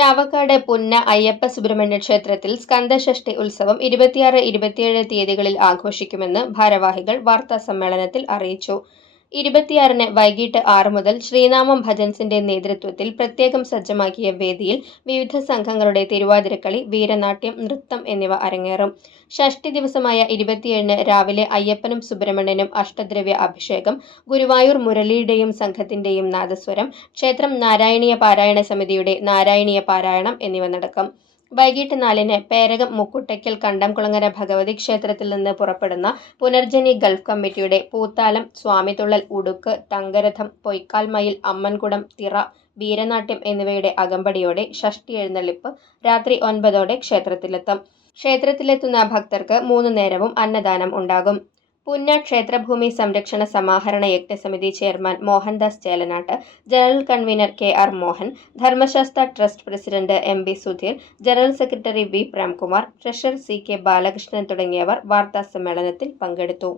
ചാവക്കാട് പുന്ന അയ്യപ്പ സുബ്രഹ്മണ്യ ക്ഷേത്രത്തിൽ സ്കന്ദഷഷ്ടി ഉത്സവം ഇരുപത്തിയാറ് ഇരുപത്തിയേഴ് തീയതികളിൽ ആഘോഷിക്കുമെന്ന് ഭാരവാഹികൾ വാർത്താ സമ്മേളനത്തിൽ അറിയിച്ചു. ഇരുപത്തിയാറിന് വൈകിട്ട് ആറ് മുതൽ ശ്രീനാമം ഭജൻസിന്റെ നേതൃത്വത്തിൽ പ്രത്യേകം സജ്ജമാക്കിയ വേദിയിൽ വിവിധ സംഘങ്ങളുടെ തിരുവാതിരക്കളി വീരനാട്യം നൃത്തം എന്നിവ അരങ്ങേറും. ഷഷ്ടി ദിവസമായ ഇരുപത്തിയേഴിന് രാവിലെ അയ്യപ്പനും സുബ്രഹ്മണ്യനും അഷ്ടദ്രവ്യ അഭിഷേകം ഗുരുവായൂർ മുരളിയുടെയും സംഘത്തിന്റെയും നാദസ്വരം ക്ഷേത്രം നാരായണീയ പാരായണ സമിതിയുടെ നാരായണീയ പാരായണം എന്നിവ നടക്കും. വൈകിട്ട് നാലിന് പേരകം മുക്കുട്ടയ്ക്കൽ കണ്ടംകുളങ്ങര ഭഗവതി ക്ഷേത്രത്തിൽ നിന്ന് പുറപ്പെടുന്ന പുനർജനി ഗൾഫ് കമ്മിറ്റിയുടെ പൂത്താലം സ്വാമിതുള്ളൽ ഉടുക്ക് തങ്കരഥം പൊയ്ക്കാൽമയിൽ അമ്മൻകുടം തിറ വീരനാട്യം എന്നിവയുടെ അകമ്പടിയോടെ ഷഷ്ടി എഴുന്നള്ളിപ്പ് രാത്രി ഒൻപതോടെ ക്ഷേത്രത്തിലെത്തും. ക്ഷേത്രത്തിലെത്തുന്ന ഭക്തർക്ക് മൂന്നു നേരവും അന്നദാനം ഉണ്ടാകും. പുന്ന ക്ഷേത്രഭൂമി സംരക്ഷണ സമാഹരണ യജ്ഞസമിതി chairman Mohandas Chelanatt general convener K R Mohan Dharmasastha trust president M B Sudheer general secretary V Premkumar treasurer C K Balakrishnan തുടങ്ങിയവർ വാർത്താ സമ്മേളനത്തിൽ പങ്കെടുത്തു.